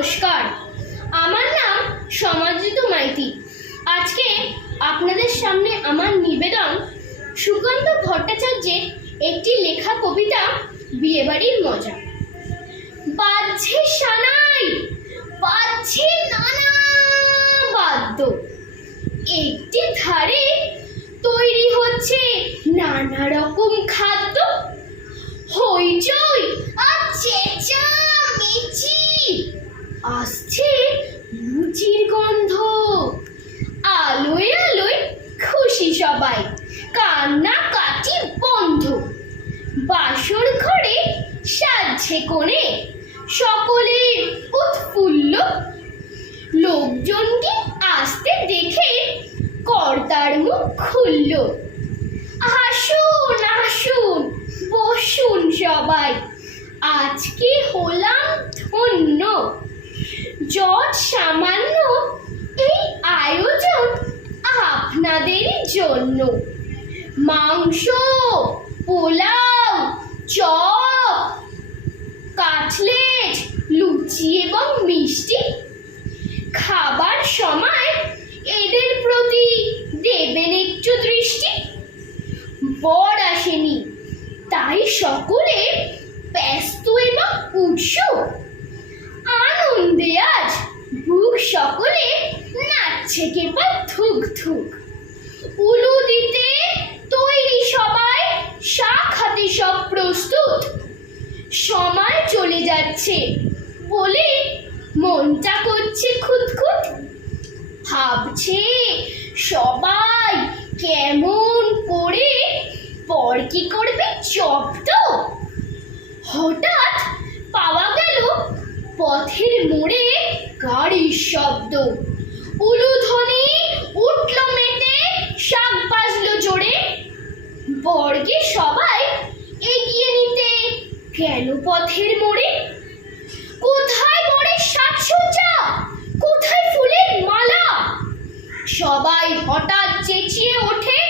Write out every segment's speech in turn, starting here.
নমস্কার। আমার নাম সমাজিত মাইতি। আজকে আপনাদের সামনে আমার নিবেদন সুকান্ত ভট্টাচার্যের একটি লেখা কবিতা, বিয়েবাড়ির মজা। বাজছে সানাই, বাজছে নানা বাদ্য। একটি ধারে তৈরি হচ্ছে নানা রকম খাদ্য। হইচই আসছে লুচির গন্ধ। আলোয় আলোয় খুশি সবাই, কান্না কাটি বন্ধ। বাসর ঘরে সাজছে কোণে সকলে উৎফুল্ল। লোকজনকে আসতে দেখে কর্তার মুখ খুলল। আসুন আসুন, বসুন সবাই, আজকে হলাম ধন্য। যত সামান্য এই আয়োজন আপনাদের জন্য। মাংস, পোলাও, চপ, কাটলেট, লুচি এবং মিষ্টি খাবার সময় এদের প্রতি দেবেন একটু দৃষ্টি। বর আসেনি, তাই সকলে ব্যস্ত এবং উৎসুক। নাচছে কেবল থুক থুক। উলু দিতে তৈরি সবাই শাক হাতে সব প্রস্তুত। সময় চলে যাচ্ছে বলে মনটা করছে খুঁতখুত। ভাবছে সবাই কেমন করে, পর কি করবে জব্দ হঠাৎ পাওয়া গেল পথের মোড়ে গাড়ির শব্দ। উলুধ্বনি উঠল মেতে, শাক বাজলো জোরে। বর্গে সবাই এগিয়ে নিতে গেল পথের মোড়ে। কোথায় মোড়ে সাজসজ্জা? কোথায় ফুলের মালা? সবাই হঠাৎ চেঁচিয়ে ওঠে,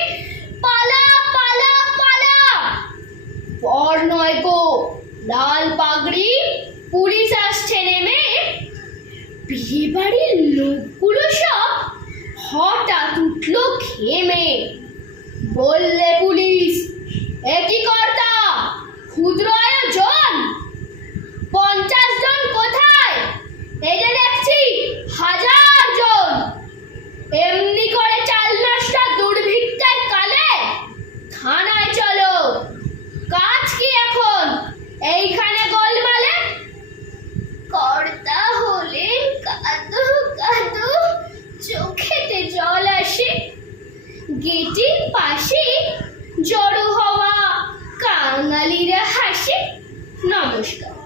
পালা পালা পালা! পর নয় গো, লাল পাগড়ি, পুলিশ আসছে নেমে। বিয়ে বাড়ির লোকগুলো সব হঠাৎ উঠল ঘেমে। বললে পুলিশ জড়ো হওয়া কাঙালিরা হাসে। নমস্কার।